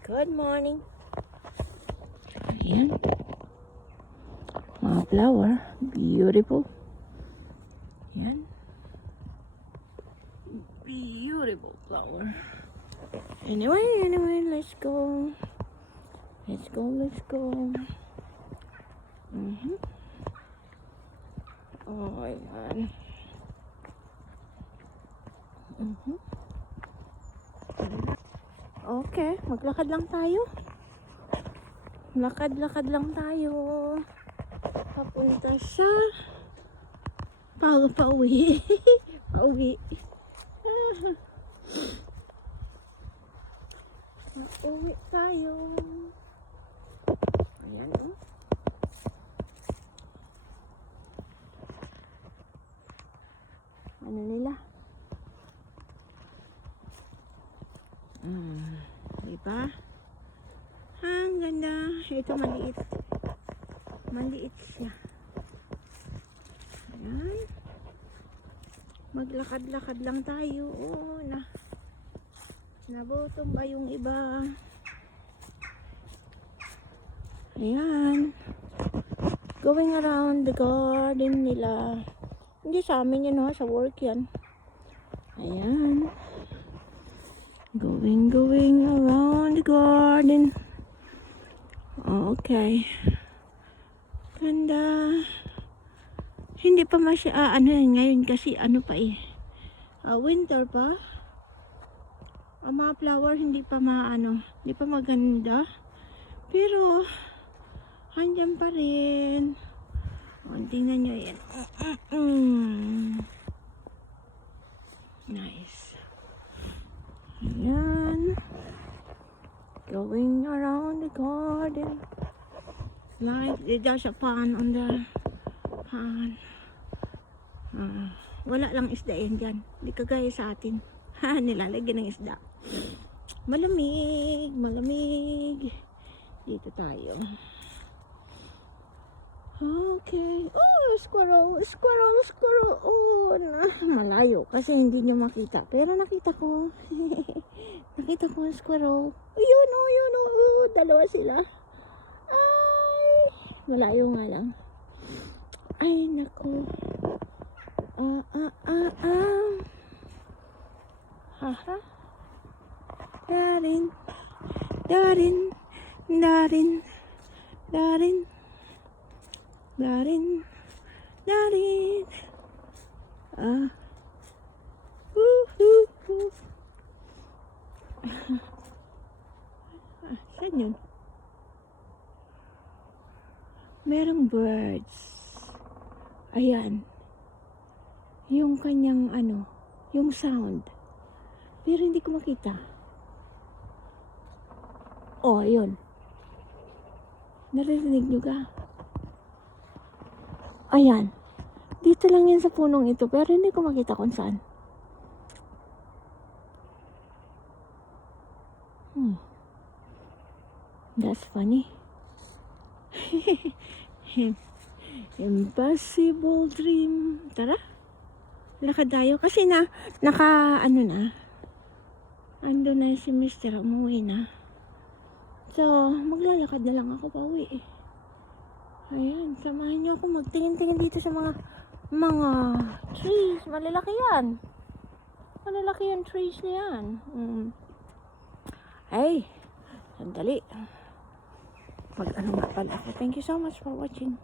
Good morning. Ayan. Mga flower. Beautiful. Ayan. Beautiful flower. Anyway, let's go. Let's go. Oh, ayan. Okay, maglakad lang tayo. Lakad-lakad lang tayo. Papunta sa pauwi. Pauwi. Pauwi tayo. Ayan o. Ano nila? Diba? Ang ganda. Ito maliit. Maliit siya. Ayan. Maglakad-lakad lang tayo. Oh, nabotom ba yung iba? Ayan. Going around the garden nila. Hindi sa amin yan, ha? Sa work yan. Ayan. Going around the garden. Okay. Ganda. Hindi pa ano yan ngayon kasi ano pa eh. Winter pa. Ang mga flower hindi pa hindi pa maganda. Pero andyan pa rin. Tingnan nyo yan. Nice. Ayan. Going around the garden. Like there's a pond on the pond. Wala lang isda yan dyan. Hindi kagaya sa atin. Nilalagyan ng isda. Malamig. Dito tayo. Okay. Oh, squirrel. Oh, malayo kasi hindi nyo makita. Pero nakita ko. Nakita ko ang squirrel. Ayun. Dalawa sila. Ay, malayo nga lang. Ay, naku. Haha. Darin. Saan yun? Merong birds. Ayan. Yung kanyang yung sound. Pero hindi ko makita. Oh, ayun. Naririnig nyo ka? Ayan. Dito lang yan sa punong ito. Pero hindi ko makita kung saan. That's funny. Impossible dream. Tara. Lakad tayo. Kasi ando na si Mr. Umuwi na. So, maglalakad na lang ako pa uwi. Ayan, samahan niyo ako magtingin-tingin dito sa mga trees. Malalaki yan. Malalaki yung trees na yan. Ay, sandali. Mag-ano nga pala ako. Thank you so much for watching.